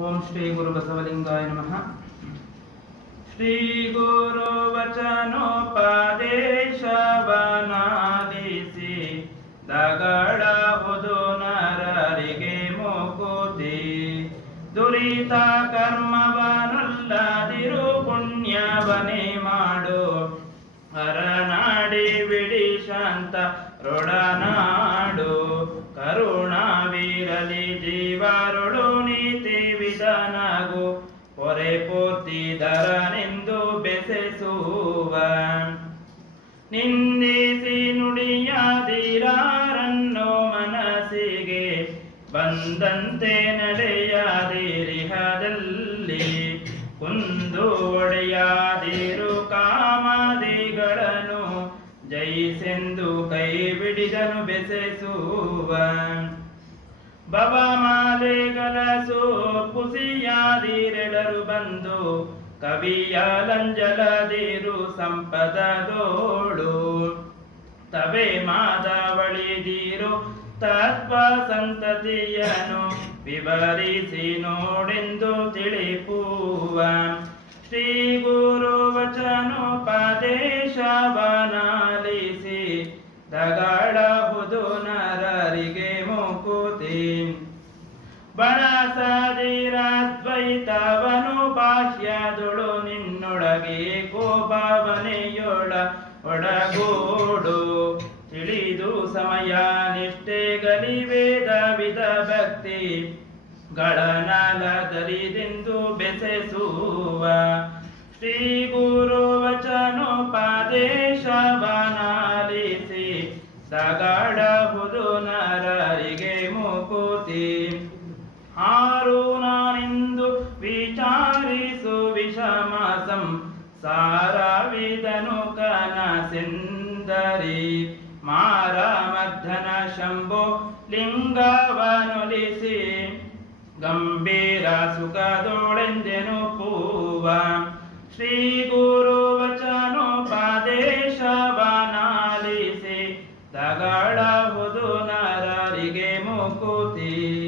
ಓಂ ಶ್ರೀ ಗುರು ಬಸವಲಿಂಗಾಯ ನಮಃ ಶ್ರೀ ಗುರು ವಚನೋಪದೇಶವನಾಲಿಸಿ ದಗಳಹುದು ನರರಿಗೆ ಮುಕುತಿ ದುರಿತ ಕರ್ಮವನಲ್ಲದಿರು ಪುಣ್ಯವನೇ ಮಾಡು ಹರನಾಡಿ ಬಿಡಿ ಶಾಂತ ರೊಡನಾಡು ಕರುಣಾವಿರಲಿ ಪೊರೆ ನಿಂದು ಬೆಸೆಸುವ ನಿಂದಿಸಿ ನುಡಿಯಾದಿರಾರನ್ನು ಮನಸ್ಸಿಗೆ ಬಂದಂತೆ ನಡೆಯಾದಿರಿಹದಲ್ಲಿ ಕುಂದು ಒಡೆಯಾದಿರು ಕಾಮಾದಿಗಳನ್ನು ಜಯಿಸೆಂದು ಕೈ ಬಿಡಿದನು ಬೆಸೆಸುವ ಬವಮಾಲೆಗಳ ಸೋಪುಸಿಯಾದಿರೆಡರು ಬಂದು ಕವಿಯ ಲಂಜಲದಿರು ಸಂಪದದೋಳು. ತವೆ ಮಾದವಳಿದಿರು ತತ್ವ ಸಂತತಿಯನು ವಿವರಿಸಿ ನೋಡೆಂದು ತಿಳಿಪುವ. ಶ್ರೀ ಗುರು ವಚನೋಪದೇಶವನಾಲಿಸಿ ದಗಾಡಹುದು ಬಳಸದಿರದ್ವೈತವನು ಬಾಹ್ಯದೊಳು ನಿನ್ನೊಳಗೆ ಕೋಭಾವನೆಯೊಳ ಒಡಗೋಡು. ತಿಳಿದು ಸಮಯ ನಿಷ್ಠೆ ಗಲಿವೇದ ವಿಧ ಭಕ್ತಿ. ಗಳನಲದರಿದೆಂದು ಬೆಸೆಸುವ. ಶ್ರೀ ಗುರು ವಚನೋಪದೇಶವನಾಲಿಸಿ ದಗಾಡಹುದು ವಿಚಾರಿಸು ವಿಷಮಾಸಂ ಸಾರಾವಿದನು ಕನಸೆಂದರಿ ಮಾರ ಮರ್ಧನ ಶಂಭು ಲಿಂಗವನೊಲಿಸಿ. ಗಂಭೀರ ಸುಖದೋಳೆಂದೆನು ಪೂವ. ಶ್ರೀ ಗುರು ವಚನೋಪದೇಶವನಾಲಿಸಿ ತಗಳಹುದು ನರರಿಗೆ ಮುಕುತಿ.